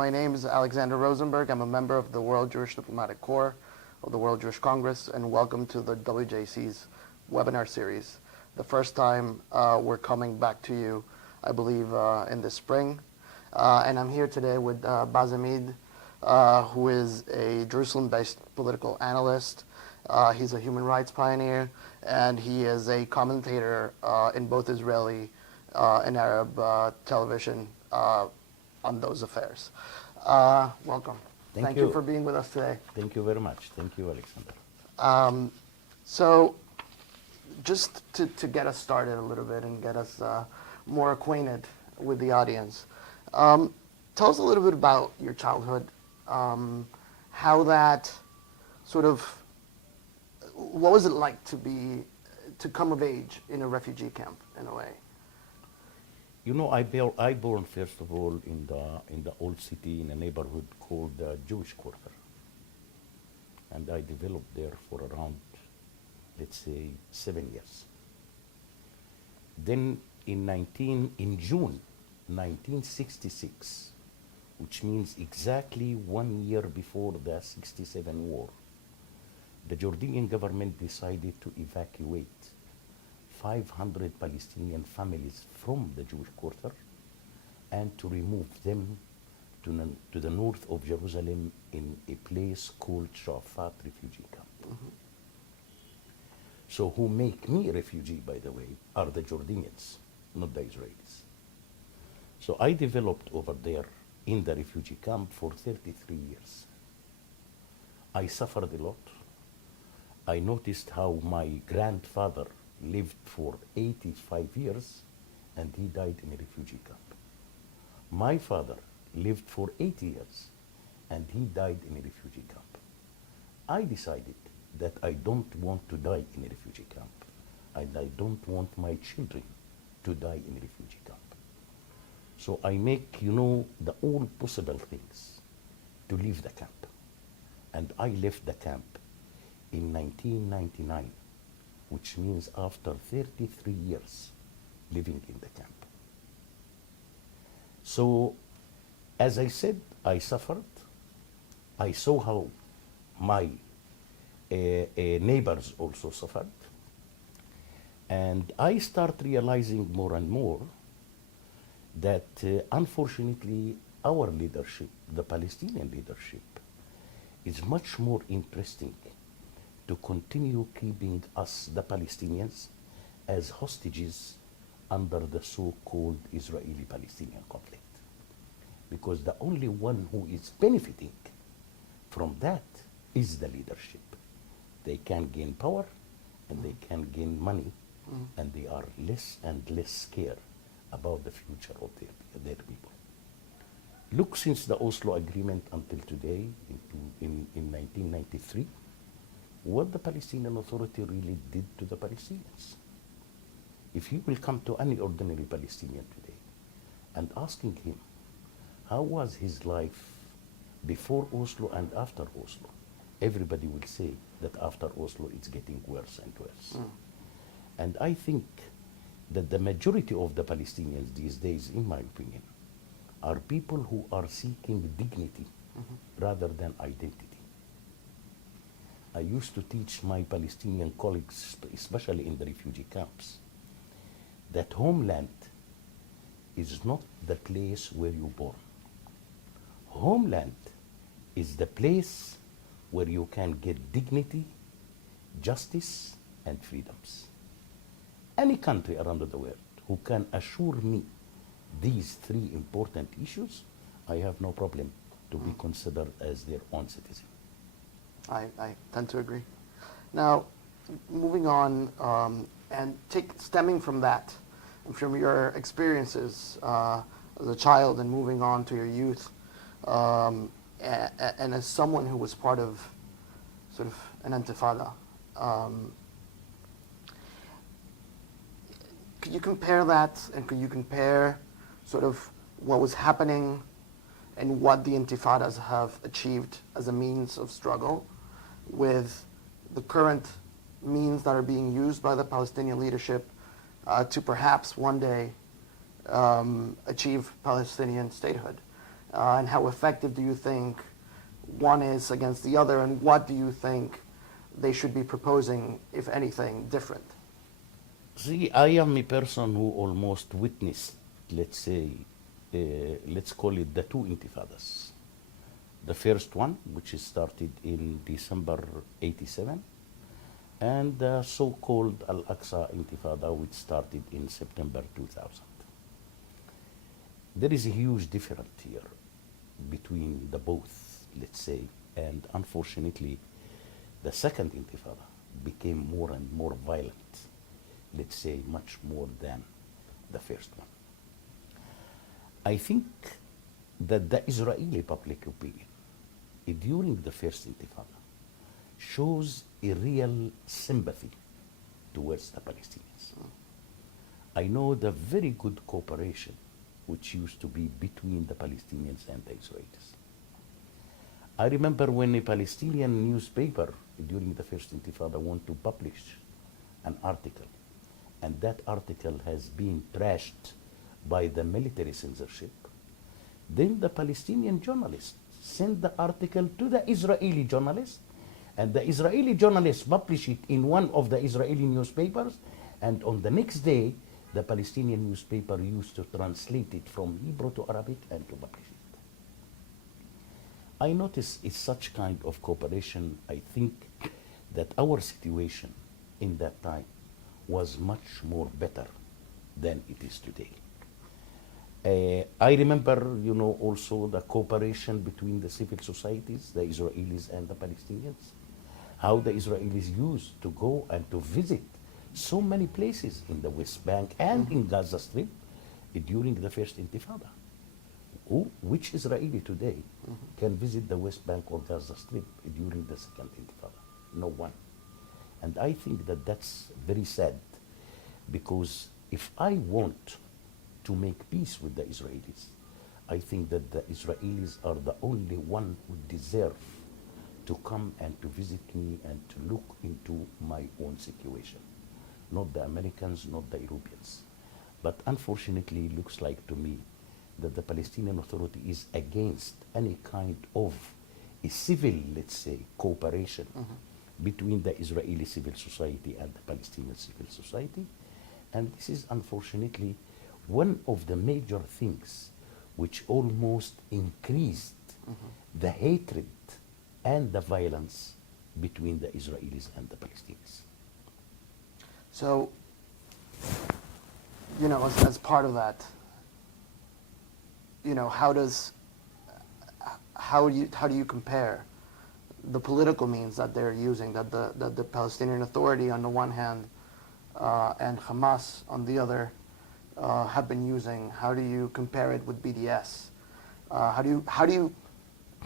My name is Alexander Rosenberg. I'm a member of the World Jewish Diplomatic Corps of the World Jewish Congress, and welcome to the WJC's webinar series. The first time we're coming back to you, I believe, in the spring. And I'm here today with Bassem Eid, who is a Jerusalem-based political analyst. He's a human rights pioneer, and he is a commentator in both Israeli and Arab television on those affairs. Welcome. Thank you for being with us today. Thank you very much. Thank you, Alexander. So just to get us started a little bit and get us more acquainted with the audience, tell us a little bit about your childhood, how that sort of, what was it like to come of age in a refugee camp in a way? You know, I born first of all in the old city in a neighborhood called the Jewish Quarter, and I developed there for around, let's say, 7 years. Then in June 1966, which means exactly 1 year before the '67 war, the Jordanian government decided to evacuate 500 Palestinian families from the Jewish Quarter and to remove them to the north of Jerusalem in a place called Shafat refugee camp. Mm-hmm. So who make me a refugee, by the way, are the Jordanians, not the Israelis. So I developed over there in the refugee camp for 33 years. I suffered a lot. I noticed how my grandfather lived for 85 years and he died in a refugee camp. My father lived for 80 years and he died in a refugee camp. I decided that I don't want to die in a refugee camp, and I don't want my children to die in a refugee camp. So I make, the all possible things to leave the camp. And I left the camp in 1999, which means after 33 years living in the camp. So, as I said, I suffered. I saw how my neighbors also suffered. And I start realizing more and more that unfortunately our leadership, the Palestinian leadership, is much more interesting to continue keeping us, the Palestinians, as hostages under the so-called Israeli-Palestinian conflict. Because the only one who is benefiting from that is the leadership. They can gain power and they can gain money, and they are less and less scared about the future of their people. Look, since the Oslo Agreement until today, in 1993, what the Palestinian Authority really did to the Palestinians. If you will come to any ordinary Palestinian today and asking him, how was his life before Oslo and after Oslo? Everybody will say that after Oslo it's getting worse and worse. And I think that the majority of the Palestinians these days, in my opinion, are people who are seeking dignity rather than identity. I used to teach my Palestinian colleagues, especially in the refugee camps, that homeland is not the place where you're born. Homeland is the place where you can get dignity, justice, and freedoms. Any country around the world who can assure me these three important issues, I have no problem to be considered as their own citizen. I tend to agree. Now, moving on, and stemming from that, and from your experiences as a child and moving on to your youth, and as someone who was part of sort of an Intifada, could you compare that, and could you compare sort of what was happening and what the Intifadas have achieved as a means of struggle with the current means that are being used by the Palestinian leadership to perhaps one day achieve Palestinian statehood? and how effective do you think one is against the other, and what do you think they should be proposing, if anything, different? See, I am a person who almost witnessed, let's say, let's call it the two intifadas. The first one, which is started in December 87, and the so-called Al-Aqsa Intifada, which started in September 2000. There is a huge difference here between the both, let's say, and unfortunately, the second Intifada became more and more violent, let's say much more than the first one. I think that the Israeli public opinion during the first Intifada shows a real sympathy towards the Palestinians. I know the very good cooperation which used to be between the Palestinians and the Israelis. I remember when a Palestinian newspaper during the first Intifada wanted to publish an article, and that article has been trashed by the military censorship. Then the Palestinian journalist sent the article to the Israeli journalist, and the Israeli journalist published it in one of the Israeli newspapers, and on the next day, the Palestinian newspaper used to translate it from Hebrew to Arabic and to publish it. I notice it's such kind of cooperation. I think that our situation in that time was much more better than it is today. I remember, also the cooperation between the civil societies, the Israelis and the Palestinians, how the Israelis used to go and to visit so many places in the West Bank and in Gaza Strip during the first Intifada. Which Israeli today can visit the West Bank or Gaza Strip during the second Intifada? No one. And I think that that's very sad, because if I want to make peace with the Israelis, I think that the Israelis are the only one who deserve to come and to visit me and to look into my own situation. Not the Americans, not the Europeans. But unfortunately, it looks like to me that the Palestinian Authority is against any kind of a civil, let's say, cooperation between the Israeli civil society and the Palestinian civil society. And this is unfortunately one of the major things which almost increased the hatred and the violence between the Israelis and the Palestinians. So, as part of that, how do you compare the political means that they're using, that the Palestinian Authority on the one hand and Hamas on the other have been using? How do you compare it with BDS? How do you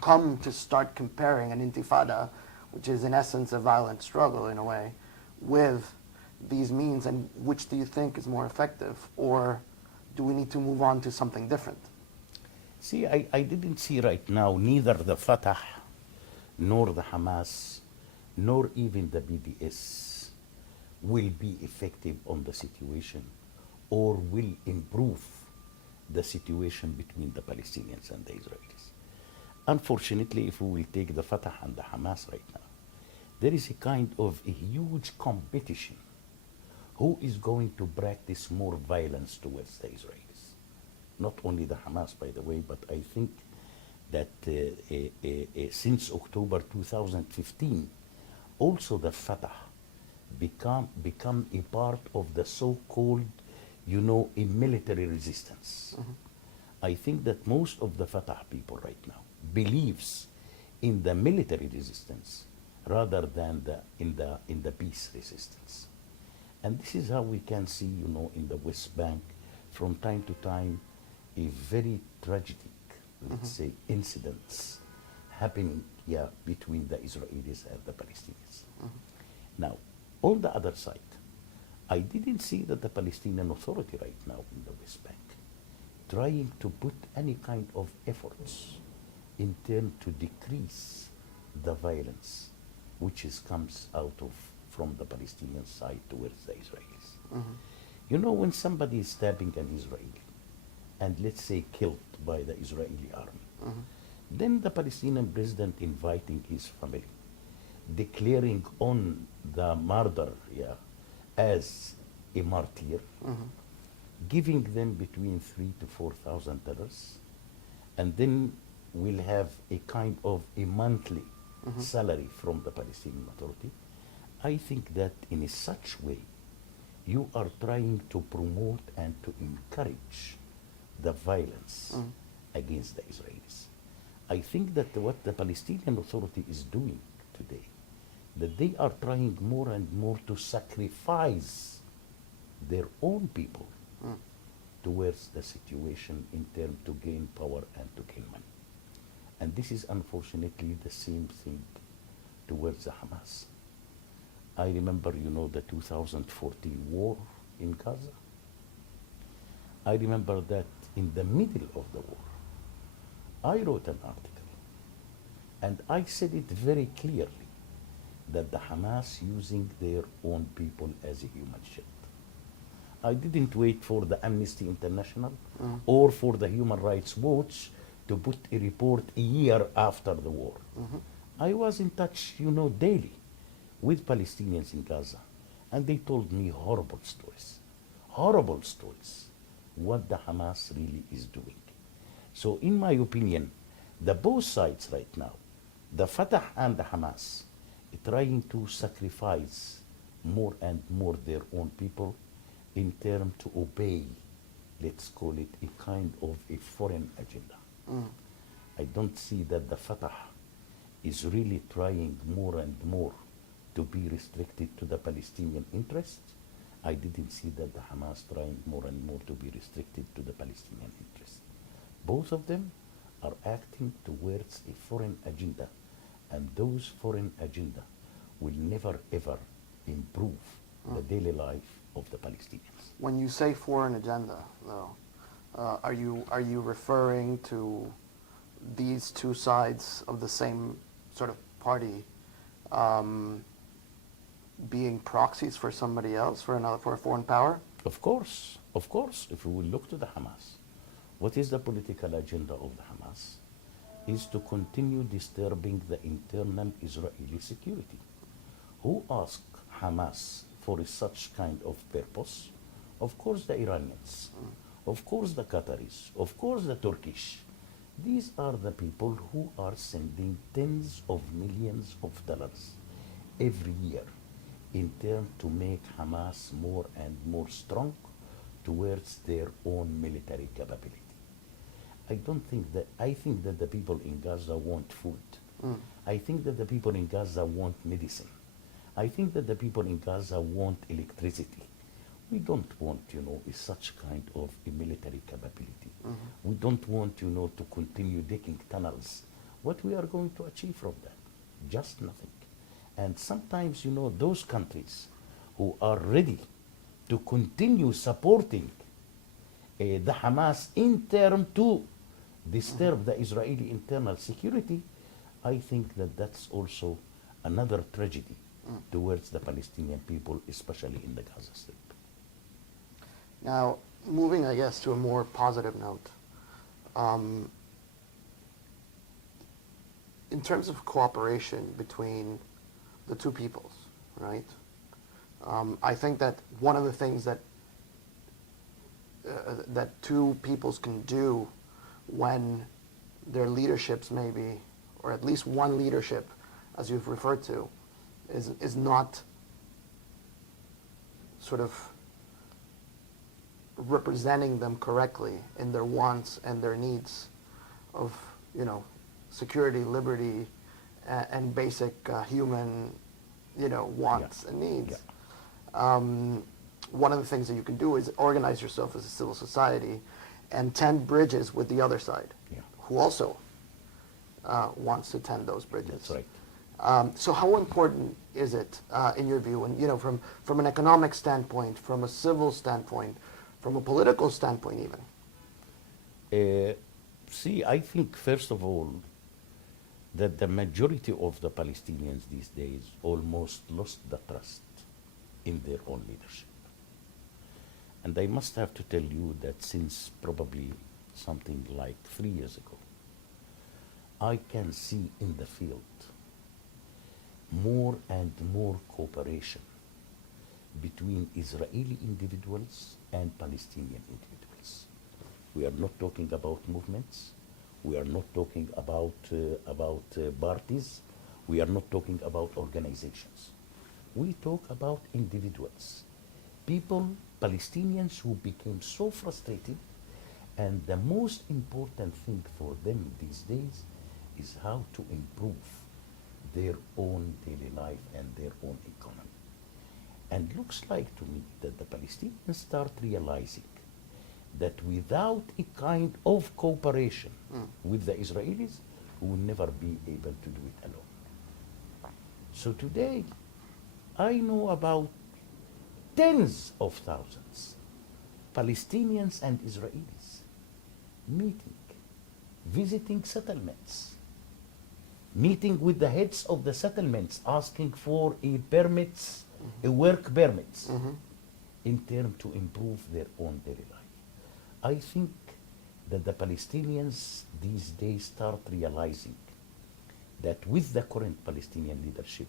come to start comparing an Intifada, which is in essence a violent struggle in a way, with these means, and which do you think is more effective, or do we need to move on to something different? See, I didn't see right now neither the Fatah, nor the Hamas, nor even the BDS will be effective on the situation or will improve the situation between the Palestinians and the Israelis. Unfortunately, if we will take the Fatah and the Hamas right now, there is a kind of a huge competition. Who is going to practice more violence towards the Israelis? Not only the Hamas, by the way, but I think that since October 2015, also the Fatah become a part of the so-called, a military resistance. I think that most of the Fatah people right now believes in the military resistance rather than in the peace resistance. And this is how we can see, in the West Bank, from time to time, a very tragic, let's say, incidents happening here between the Israelis and the Palestinians. Now, on the other side, I didn't see that the Palestinian Authority right now in the West Bank trying to put any kind of efforts in turn to decrease the violence which comes out from the Palestinian side towards the Israelis. When somebody is stabbing an Israeli and let's say killed by the Israeli army, Then the Palestinian president inviting his family, declaring on the murder, as a martyr, giving them between $3,000 to $4,000, and then we'll have a kind of a monthly salary from the Palestinian Authority. I think that in such way, you are trying to promote and to encourage the violence against the Israelis. I think that what the Palestinian Authority is doing today, that they are trying more and more to sacrifice their own people towards the situation in terms to gain power and to gain money. And this is unfortunately the same thing towards the Hamas. I remember, the 2014 war in Gaza. I remember that in the middle of the war, I wrote an article, and I said it very clearly, that the Hamas using their own people as a human shield. I didn't wait for the Amnesty International or for the Human Rights Watch to put a report a year after the war. I was in touch, daily with Palestinians in Gaza, and they told me horrible stories, what the Hamas really is doing. So in my opinion, the both sides right now, the Fatah and the Hamas, trying to sacrifice more and more their own people in terms to obey, let's call it a kind of a foreign agenda. I don't see that the Fatah is really trying more and more to be restricted to the Palestinian interests. I didn't see that the Hamas trying more and more to be restricted to the Palestinian interests. Both of them are acting towards a foreign agenda, and those foreign agenda will never ever improve the daily life of the Palestinians. When you say foreign agenda, though, are you referring to these two sides of the same sort of party being proxies for somebody else, for a foreign power? Of course. If we will look to the Hamas, what is the political agenda of the Hamas? Is to continue disturbing the internal Israeli security. Who asked Hamas for such kind of purpose? Of course the Iranians, of course the Qataris, of course the Turkish. These are the people who are sending tens of millions of dollars every year in terms to make Hamas more and more strong towards their own military capability. I think that the people in Gaza want food. I think that the people in Gaza want medicine. I think that the people in Gaza want electricity. We don't want, such kind of a military capability. We don't want, to continue digging tunnels. What we are going to achieve from that? Just nothing. And sometimes, those countries who are ready to continue supporting the Hamas in terms to disturb the Israeli internal security, I think that that's also another tragedy towards the Palestinian people, especially in the Gaza Strip. Now, moving, I guess, to a more positive note, in terms of cooperation between the two peoples, right? I think that one of the things that that two peoples can do when their leaderships maybe, or at least one leadership, as you've referred to, is not sort of representing them correctly in their wants and their needs of, security, liberty, and basic human, wants and needs. One of the things that you can do is organize yourself as a civil society and tend bridges with the other side, who also wants to tend those bridges. That's right. So how important is it, in your view, and from an economic standpoint, from a civil standpoint, from a political standpoint even? I think first of all that the majority of the Palestinians these days almost lost the trust in their own leadership. And I must have to tell you that since probably something like 3 years ago, I can see in the field more and more cooperation between Israeli individuals and Palestinian individuals. We are not talking about movements. We are not talking about parties. We are not talking about organizations. We talk about individuals, people, Palestinians who became so frustrated, and the most important thing for them these days is how to improve their own daily life and their own economy. And looks like to me that the Palestinians start realizing that without a kind of cooperation with the Israelis, we will never be able to do it alone. So today, I know about tens of thousands, Palestinians and Israelis, meeting, visiting settlements, meeting with the heads of the settlements, asking for a permits, a work permits, in terms to improve their own daily life. I think that the Palestinians these days start realizing that with the current Palestinian leadership,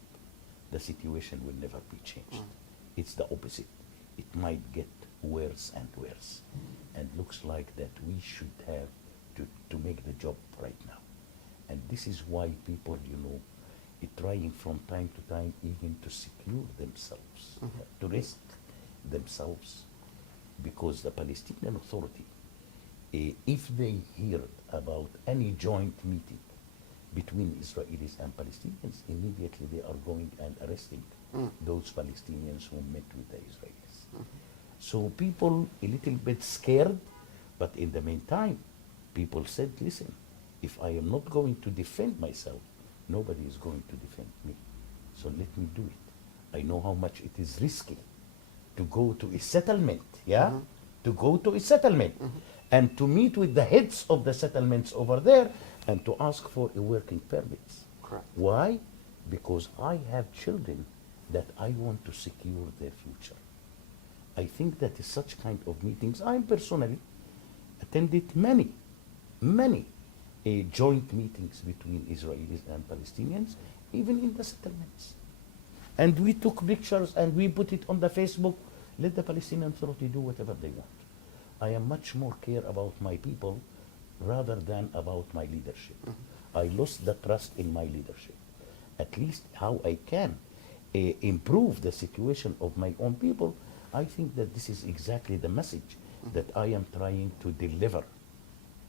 the situation will never be changed. It's the opposite. It might get worse and worse. And looks like that we should have to make the job right now. And this is why people, are trying from time to time even to secure themselves, to risk themselves, because the Palestinian Authority, if they hear about any joint meeting between Israelis and Palestinians, immediately they are going and arresting those Palestinians who met with the Israelis. So people a little bit scared, but in the meantime, people said, listen, if I am not going to defend myself, nobody is going to defend me. So let me do it. I know how much it is risky to go to a settlement, to go to a settlement and to meet with the heads of the settlements over there and to ask for a working permit. Correct. Why? Because I have children that I want to secure their future. I think that is such kind of meetings. I personally attended many joint meetings between Israelis and Palestinians, even in the settlements. And we took pictures and we put it on the Facebook. Let the Palestinian Authority do whatever they want. I am much more care about my people rather than about my leadership. I lost the trust in my leadership. At least how I can improve the situation of my own people, I think that this is exactly the message that I am trying to deliver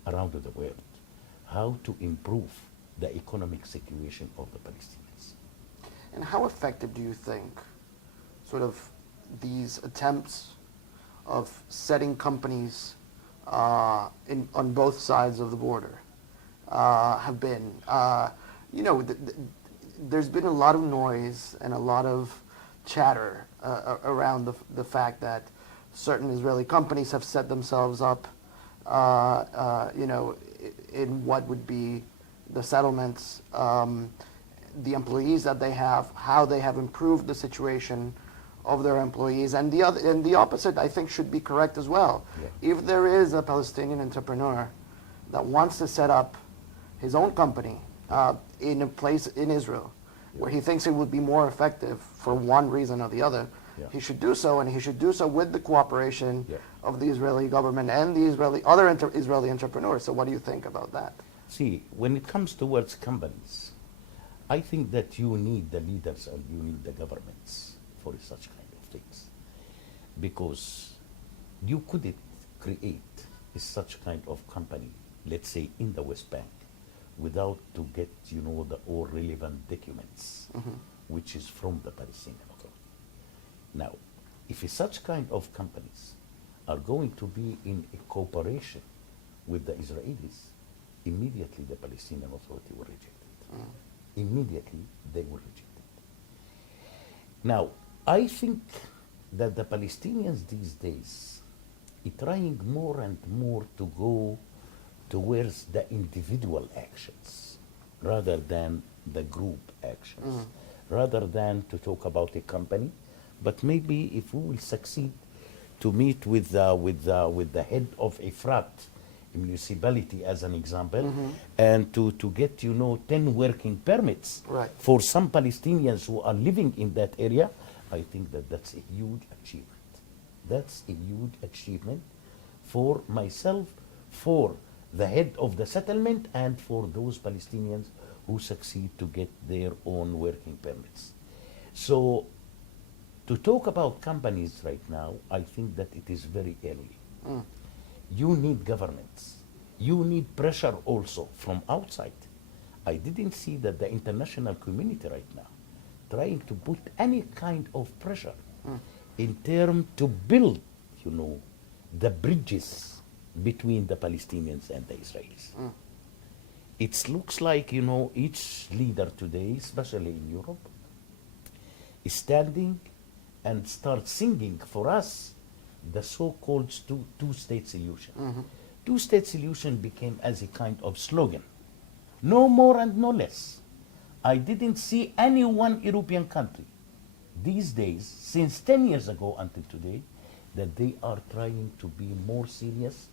around the world. How to improve the economic situation of the Palestinians. And how effective do you think sort of these attempts of setting companies on both sides of the border have been? There's been a lot of noise and a lot of chatter around the fact that certain Israeli companies have set themselves up, in what would be the settlements, the employees that they have, how they have improved the situation of their employees, and the opposite, I think, should be correct as well. Yeah. If there is a Palestinian entrepreneur that wants to set up his own company in a place in Israel, where he thinks it would be more effective for one reason or the other, he should do so, and he should do so with the cooperation of the Israeli government and the other Israeli entrepreneurs. So what do you think about that? See, when it comes towards companies, I think that you need the leaders and you need the governments for such kind of things. Because you couldn't create such kind of company, let's say in the West Bank, without to get, the all relevant documents, which is from the Palestinian Authority. Now, if such kind of companies are going to be in a cooperation with the Israelis, immediately the Palestinian Authority will reject it. Immediately they will reject it. Now, I think that the Palestinians these days are trying more and more to go towards the individual actions rather than the group actions, rather than to talk about a company. But maybe if we will succeed to meet with the head of Efrat, municipality as an example, and to get 10 working permits Right. for some Palestinians who are living in that area, I think that that's a huge achievement. That's a huge achievement for myself, for the head of the settlement, and for those Palestinians who succeed to get their own working permits. So to talk about companies right now, I think that it is very early. You need governments. You need pressure also from outside. I didn't see that the international community right now trying to put any kind of pressure in terms to build, the bridges between the Palestinians and the Israelis. It looks like, each leader today, especially in Europe, is standing and start singing for us the so-called two-state solution. Two-state solution became as a kind of slogan. No more and no less. I didn't see any one European country these days, since 10 years ago until today, that they are trying to be more serious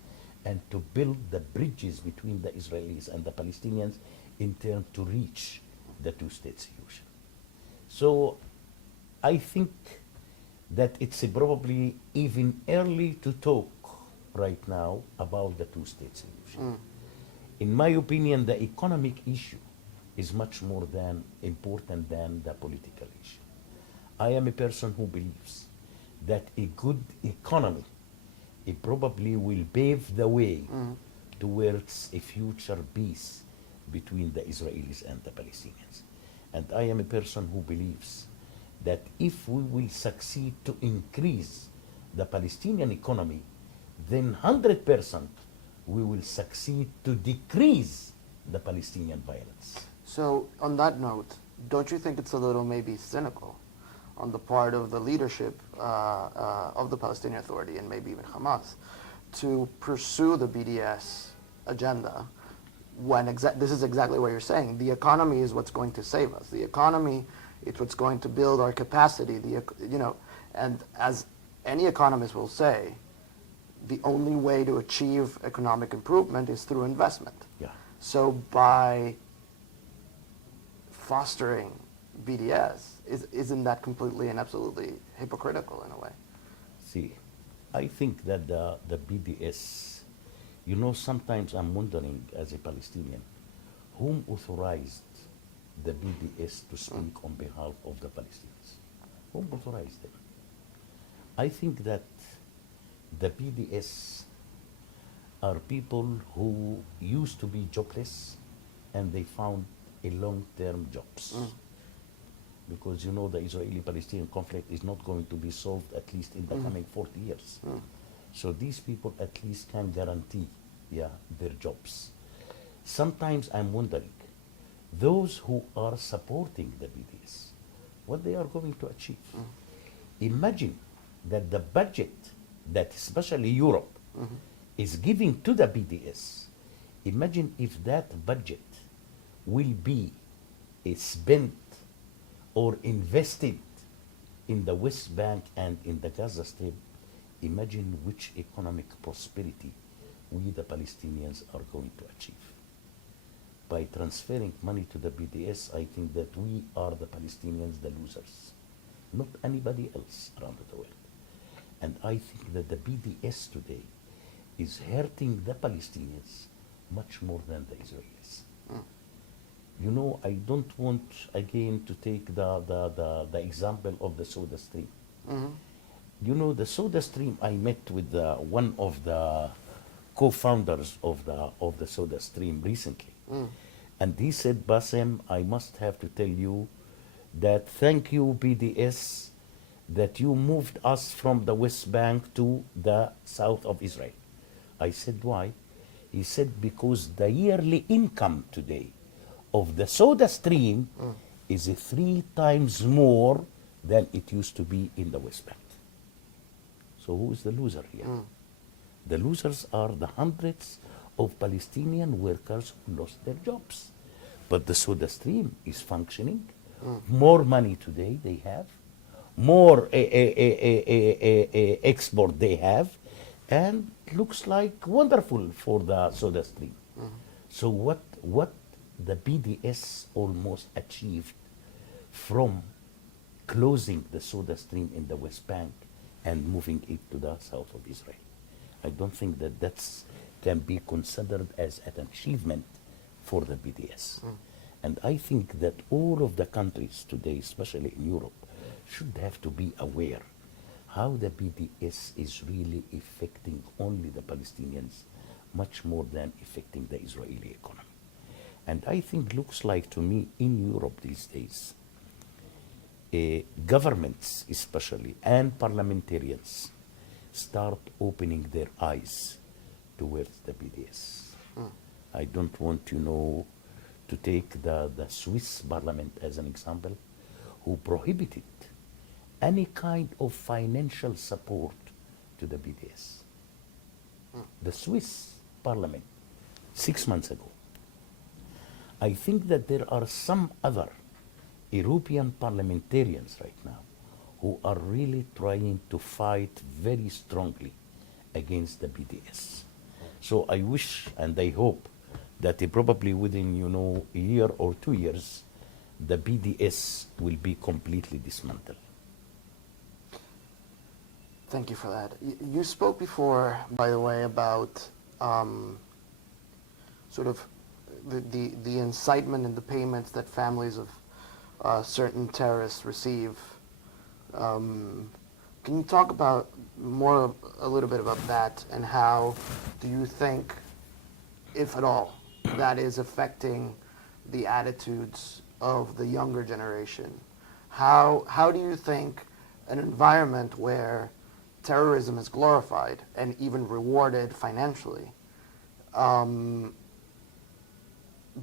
and to build the bridges between the Israelis and the Palestinians in terms to reach the two-state solution. So I think that it's probably even early to talk right now about the two-state solution. In my opinion, the economic issue is much more important than the political issue. I am a person who believes that a good economy, it probably will pave the way towards a future peace between the Israelis and the Palestinians. And I am a person who believes that if we will succeed to increase the Palestinian economy, then 100% we will succeed to decrease the Palestinian violence. So on that note, don't you think it's a little maybe cynical on the part of the leadership of the Palestinian Authority and maybe even Hamas to pursue the BDS agenda when this is exactly what you're saying? The economy is what's going to save us. The economy is what's going to build our capacity. And as any economist will say, the only way to achieve economic improvement is through investment. Yeah. So by fostering BDS, isn't that completely and absolutely hypocritical in a way? See, I think that the BDS, sometimes I'm wondering as a Palestinian, whom authorized the BDS to speak on behalf of the Palestinians? Whom authorized them? I think that the BDS are people who used to be jobless and they found a long-term jobs. Because the Israeli-Palestinian conflict is not going to be solved at least in the coming 40 years. So these people at least can guarantee their jobs. Sometimes I'm wondering, those who are supporting the BDS, what they are going to achieve. Imagine that the budget that especially Europe is giving to the BDS, imagine if that budget will be spent or invested in the West Bank and in the Gaza Strip. Imagine which economic prosperity we the Palestinians are going to achieve. By transferring money to the BDS, I think that we are the Palestinians the losers, not anybody else around the world. And I think that the BDS today is hurting the Palestinians much more than the Israelis. I don't want again to take the example of the SodaStream. The SodaStream, I met with one of the co-founders of the SodaStream recently. And he said, Bassem, I must have to tell you that thank you, BDS, that you moved us from the West Bank to the south of Israel. I said, why? He said, because the yearly income today of the SodaStream is 3 times more than it used to be in the West Bank. So who is the loser here? The losers are the hundreds of Palestinian workers who lost their jobs. But the SodaStream is functioning. More money today they have. More export they have. and looks like wonderful for the SodaStream. So what the BDS almost achieved from closing the SodaStream in the West Bank and moving it to the south of Israel. I don't think that that's can be considered as an achievement for the BDS. And I think that all of the countries today, especially in Europe, should have to be aware how the BDS is really affecting only the Palestinians much more than affecting the Israeli economy. And I think looks like to me in Europe these days, governments especially and parliamentarians start opening their eyes towards the BDS. I don't want, to take the Swiss parliament as an example, who prohibited any kind of financial support to the BDS. The Swiss parliament, 6 months ago. I think that there are some other European parliamentarians right now who are really trying to fight very strongly against the BDS. So I wish and I hope that probably within, a year or 2 years, the BDS will be completely dismantled. Thank you for that. You spoke before, by the way, about sort of the incitement and the payments that families of certain terrorists receive. Can you talk about a little bit about that, and how do you think, if at all, that is affecting the attitudes of the younger generation? How do you think an environment where terrorism is glorified and even rewarded financially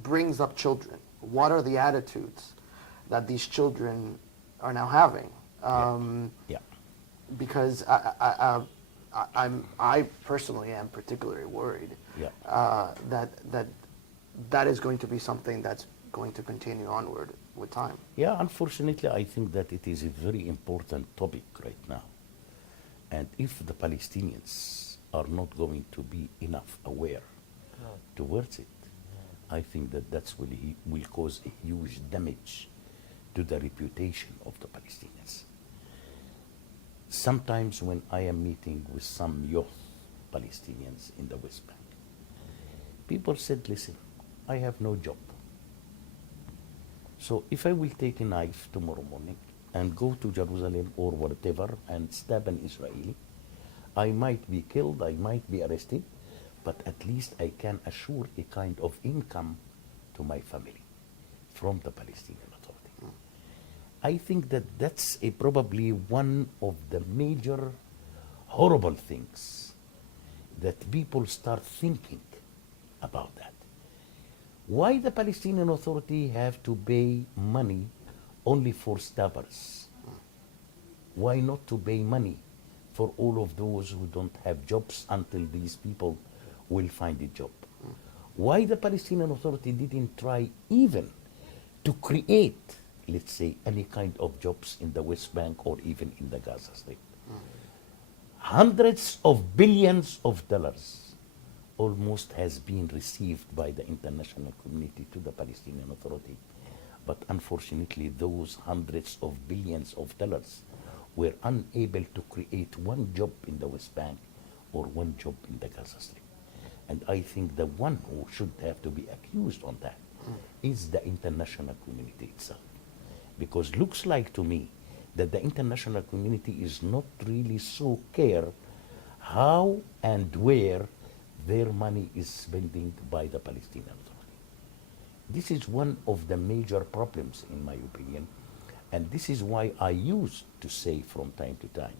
brings up children? What are the attitudes that these children are now having? Yeah. Because I personally am particularly worried that is going to be something that's going to continue onward with time. Yeah, unfortunately, I think that it is a very important topic right now. And if the Palestinians are not going to be enough aware towards it, I think that will cause a huge damage to the reputation of the Palestinians. Sometimes when I am meeting with some youth Palestinians in the West Bank, people said, listen, I have no job. So if I will take a knife tomorrow morning and go to Jerusalem or whatever and stab an Israeli, I might be killed, I might be arrested, but at least I can assure a kind of income to my family from the Palestinian Authority. I think that that's probably one of the major horrible things that people start thinking about that. Why the Palestinian Authority have to pay money only for stabbers? Why not to pay money for all of those who don't have jobs until these people will find a job? Why the Palestinian Authority didn't try even to create, let's say, any kind of jobs in the West Bank or even in the Gaza Strip? Hundreds of billions of dollars almost has been received by the international community to the Palestinian Authority. But unfortunately, those hundreds of billions of dollars were unable to create one job in the West Bank or one job in the Gaza Strip. And I think the one who should have to be accused on that is the international community itself. Because looks like to me that the international community is not really so care how and where their money is spending by the Palestinian Authority. This is one of the major problems, in my opinion, and this is why I used to say from time to time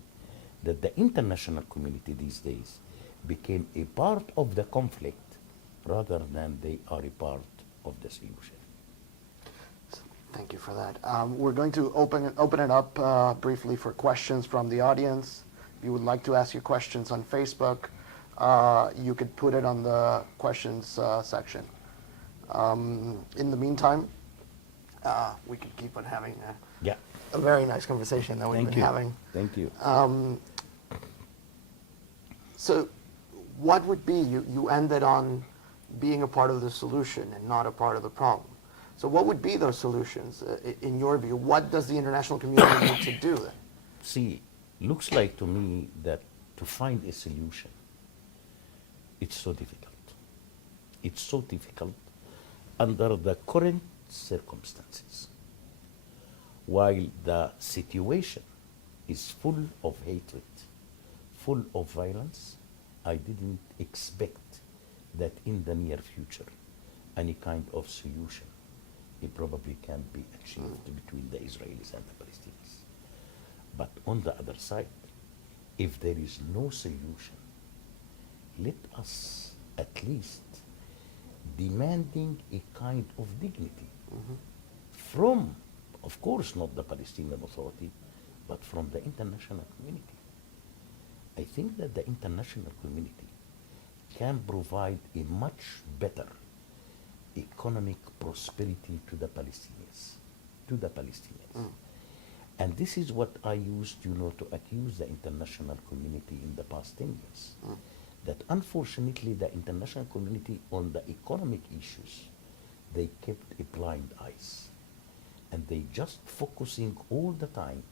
that the international community these days became a part of the conflict rather than they are a part of the solution. Thank you for that. We're going to open it up briefly for questions from the audience. If you would like to ask your questions on Facebook, you could put it on the questions section. In the meantime, we could keep on having a very nice conversation that we've been having. Thank you. So what would be, you ended on being a part of the solution and not a part of the problem. So what would be those solutions in your view? What does the international community need to do then? See, looks like to me that to find a solution, it's so difficult. It's so difficult under the current circumstances. While the situation is full of hatred, full of violence, I didn't expect that in the near future any kind of solution it probably can be achieved between the Israelis and the Palestinians. But on the other side, if there is no solution, let us at least demanding a kind of dignity from, of course, not the Palestinian Authority, but from the international community. I think that the international community can provide a much better economic prosperity to the Palestinians, And this is what I used, to accuse the international community in the past 10 years. That unfortunately the international community on the economic issues, they kept a blind eyes. And they just focusing all the time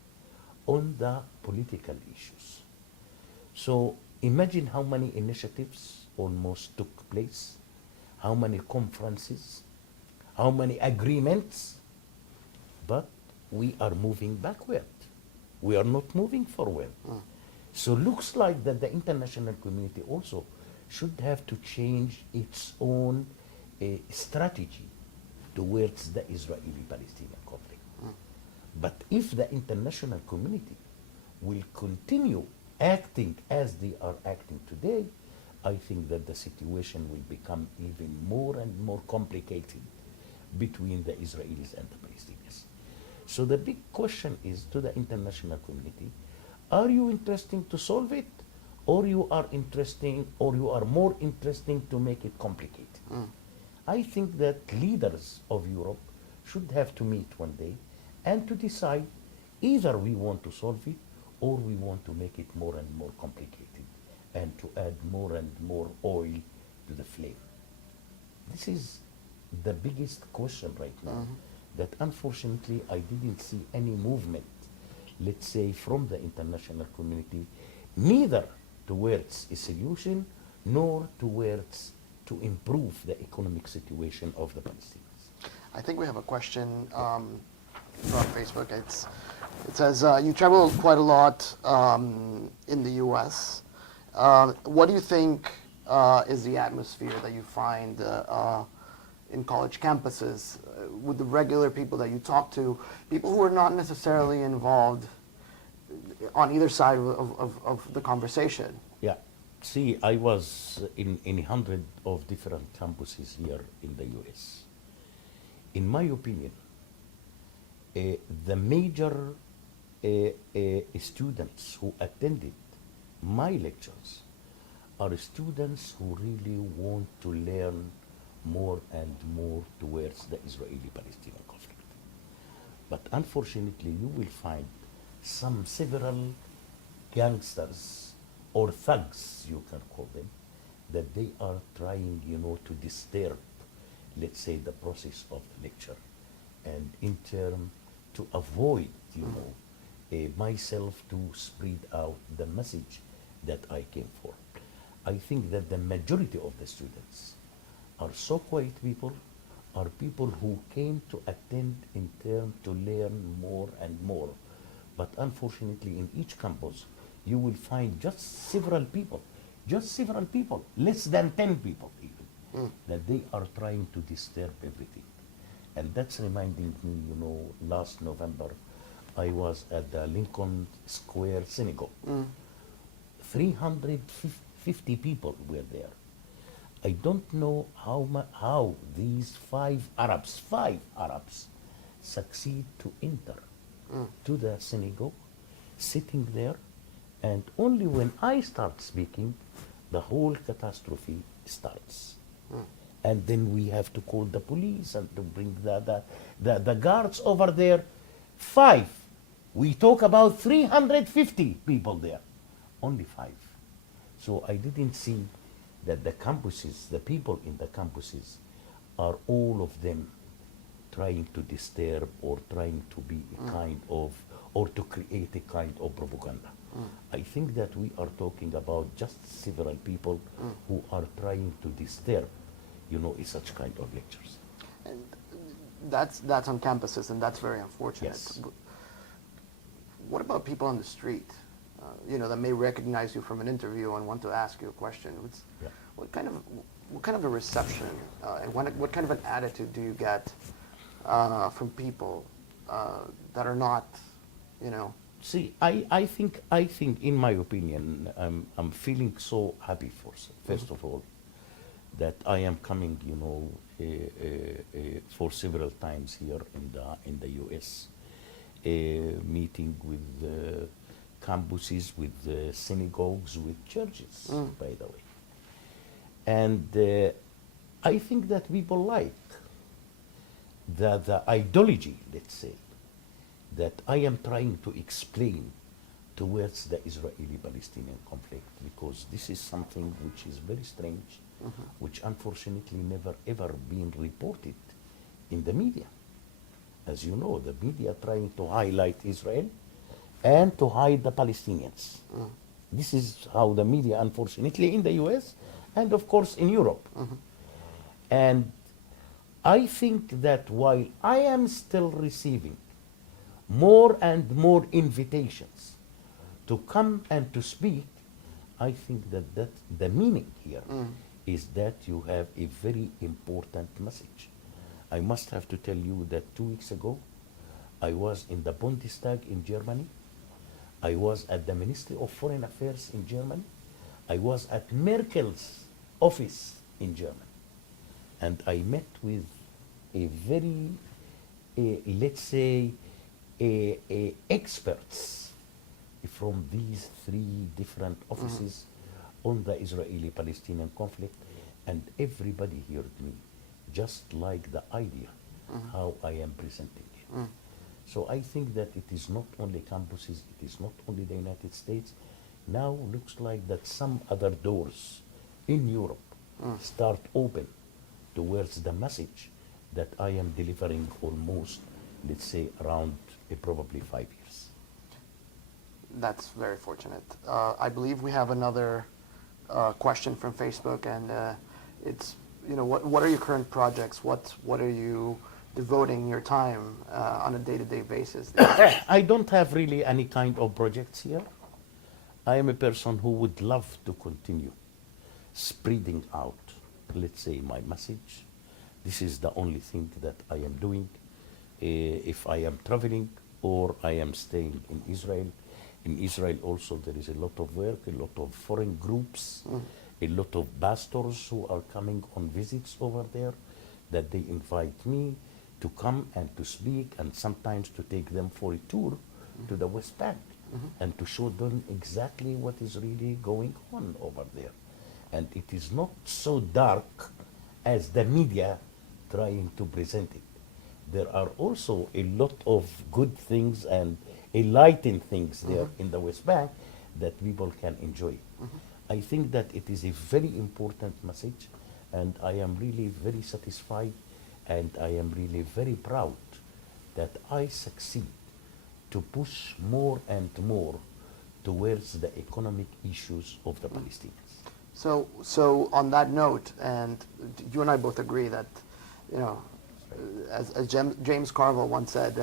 on the political issues. So imagine how many initiatives almost took place, how many conferences, how many agreements, but we are moving backward. We are not moving forward. So looks like that the international community also should have to change its own strategy towards the Israeli-Palestinian conflict. But if the international community will continue acting as they are acting today, I think that the situation will become even more and more complicated between the Israelis and the Palestinians. So the big question is to the international community, are you interested to solve it, or you are more interested to make it complicated? I think that leaders of Europe should have to meet one day and to decide either we want to solve it or we want to make it more and more complicated and to add more and more oil to the flame. This is the biggest question right now, that unfortunately I didn't see any movement, let's say, from the international community, neither towards a solution nor towards to improve the economic situation of the Palestinians. I think we have a question from Facebook. It says, you travel quite a lot in the U.S. What do you think is the atmosphere that you find in college campuses with the regular people that you talk to, people who are not necessarily involved on either side of the conversation? Yeah. See, I was in 100 of different campuses here in the U.S. In my opinion, the major students who attended my lectures are students who really want to learn more and more towards the Israeli-Palestinian conflict. But unfortunately, you will find several gangsters or thugs, you can call them, that they are trying, to disturb, let's say, the process of the lecture, and in turn to avoid, myself to spread out the message that I came for. I think that the majority of the students are so quiet people, are people who came to attend in turn to learn more and more. But unfortunately, in each campus, you will find just several people, less than 10 people even, that they are trying to disturb everything. And that's reminding me, last November, I was at the Lincoln Square Synagogue. 350 people were there. I don't know how these five Arabs succeed to enter to the synagogue, sitting there, and only when I start speaking, the whole catastrophe starts. And then we have to call the police and to bring the guards over there. 5. We talk about 350 people there. Only 5. So I didn't see that the campuses, the people in the campuses, are all of them trying to disturb or trying to be a kind of, or to create a kind of propaganda. I think that we are talking about just several people who are trying to disturb, such kind of lectures. And that's on campuses, and that's very unfortunate. Yes. But what about people on the street, that may recognize you from an interview and want to ask you a question? Yeah. What kind of a reception and what kind of an attitude do you get from people that are not, See, I think, in my opinion, I'm feeling so happy first of all, that I am coming, for several times here in the U.S., meeting with campuses, with synagogues, with churches, by the way. And I think that people like the ideology, let's say, that I am trying to explain towards the Israeli-Palestinian conflict, because this is something which is very strange, which unfortunately never ever been reported in the media. As you know, the media trying to highlight Israel and to hide the Palestinians. This is how the media, unfortunately, in the US and of course in Europe. And I think that while I am still receiving more and more invitations to come and to speak, I think that the meaning here is that you have a very important message. I must have to tell you that 2 weeks ago, I was in the Bundestag in Germany. I was at the Ministry of Foreign Affairs in Germany. I was at Merkel's office in Germany. And I met with a very, let's say, experts from these 3 different offices on the Israeli-Palestinian conflict, and everybody heard me just like the idea how I am presenting it. So I think that it is not only campuses, it is not only the United States. Now looks like that some other doors in Europe start open towards the message that I am delivering almost, let's say, around probably 5 years. That's very fortunate. I believe we have another question from Facebook, and it's, what are your current projects? What are you devoting your time on a day-to-day basis? I don't have really any kind of projects here. I am a person who would love to continue spreading out, let's say, my message. This is the only thing that I am doing. If I am traveling or I am staying in Israel. In Israel also there is a lot of work, a lot of foreign groups, a lot of pastors who are coming on visits over there, that they invite me to come and to speak, and sometimes to take them for a tour to the West Bank and to show them exactly what is really going on over there. And it is not so dark as the media trying to present it. There are also a lot of good things and enlightened things there in the West Bank that people can enjoy. I think that it is a very important message, and I am really very satisfied, and I am really very proud that I succeed to push more and more towards the economic issues of the Palestinians. So on that note, and you and I both agree that, as James Carville once said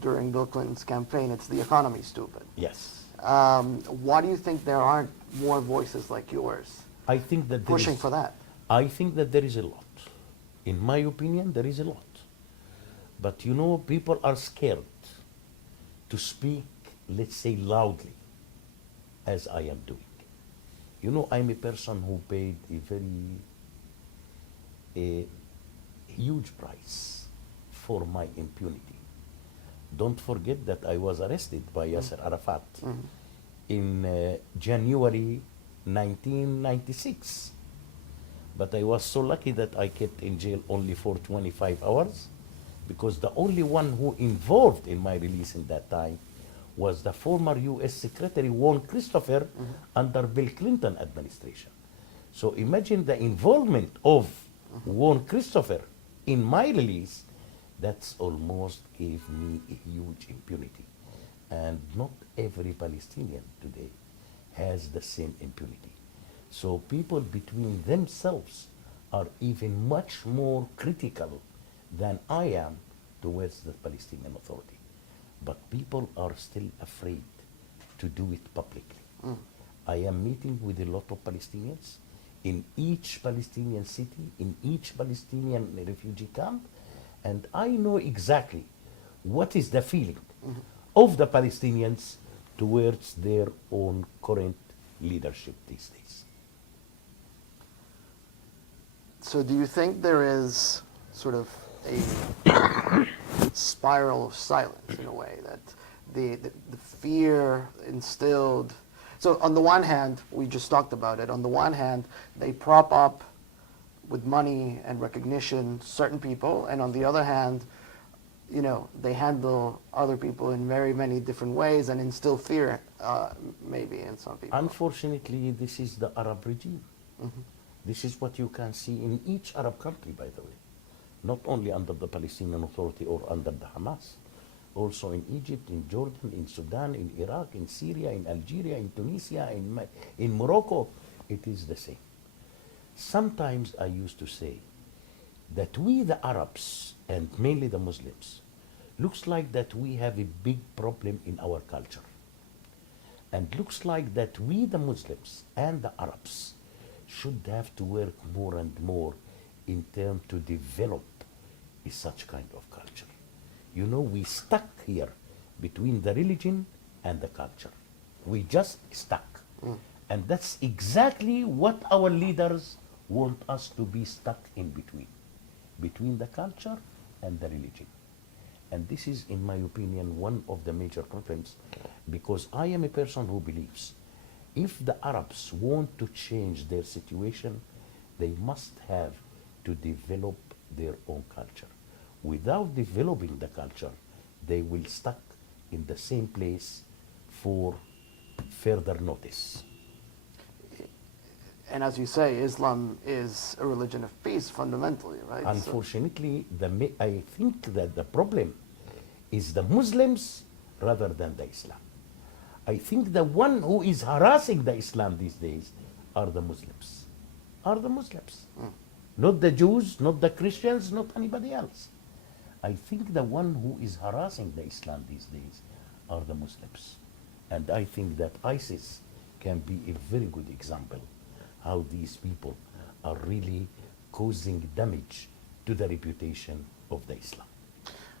during Bill Clinton's campaign, it's the economy, stupid. Yes. Why do you think there aren't more voices like yours I think that pushing for that? I think that there is a lot. In my opinion, there is a lot. But people are scared to speak, let's say, loudly, as I am doing. I'm a person who paid a huge price for my impunity. Don't forget that I was arrested by Yasser Arafat in January 1996. But I was so lucky that I kept in jail only for 25 hours, because the only one who involved in my release in that time was the former U.S. Secretary Warren Christopher under Bill Clinton administration. So imagine the involvement of Warren Christopher in my release. That's almost gave me a huge impunity. And not every Palestinian today has the same impunity. So people between themselves are even much more critical than I am towards the Palestinian Authority. But people are still afraid to do it publicly. I am meeting with a lot of Palestinians in each Palestinian city, in each Palestinian refugee camp, and I know exactly what is the feeling of the Palestinians towards their own current leadership these days. So do you think there is sort of a spiral of silence in a way, that the fear instilled? So on the one hand, we just talked about it, on the one hand, they prop up with money and recognition certain people, and on the other hand, you know, they handle other people in very many different ways and instill fear, maybe, in some people. Unfortunately, this is the Arab regime. This is what you can see in each Arab country, by the way. Not only under the Palestinian Authority or under the Hamas. Also in Egypt, in Jordan, in Sudan, in Iraq, in Syria, in Algeria, in Tunisia, in Morocco. It is the same. Sometimes I used to say that we the Arabs, and mainly the Muslims, looks like that we have a big problem in our culture. And looks like that we the Muslims and the Arabs should have to work more and more in terms to develop such kind of culture. You know, we stuck here between the religion and the culture. We just stuck. And that's exactly what our leaders want us to be stuck in between the culture and the religion. And this is, in my opinion, one of the major problems, because I am a person who believes if the Arabs want to change their situation, they must have to develop their own culture. Without developing the culture, they will stuck in the same place for further notice. And as you say, Islam is a religion of peace fundamentally, right? Unfortunately, I think that the problem is the Muslims rather than the Islam. I think the one who is harassing the Islam these days are the Muslims. Not the Jews, not the Christians, not anybody else. I think the one who is harassing the Islam these days are the Muslims. And I think that ISIS can be a very good example how these people are really causing damage to the reputation of the Islam.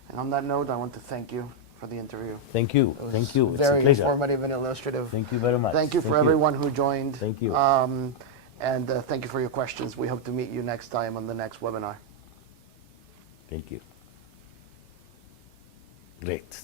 And on that note, I want to thank you for the interview. Thank you. Thank you. It's a Very pleasure. informative and illustrative. Thank you very much. Thank you for everyone who joined. Thank you. And thank you for your questions. We hope to meet you next time on the next webinar. Thank you. Great.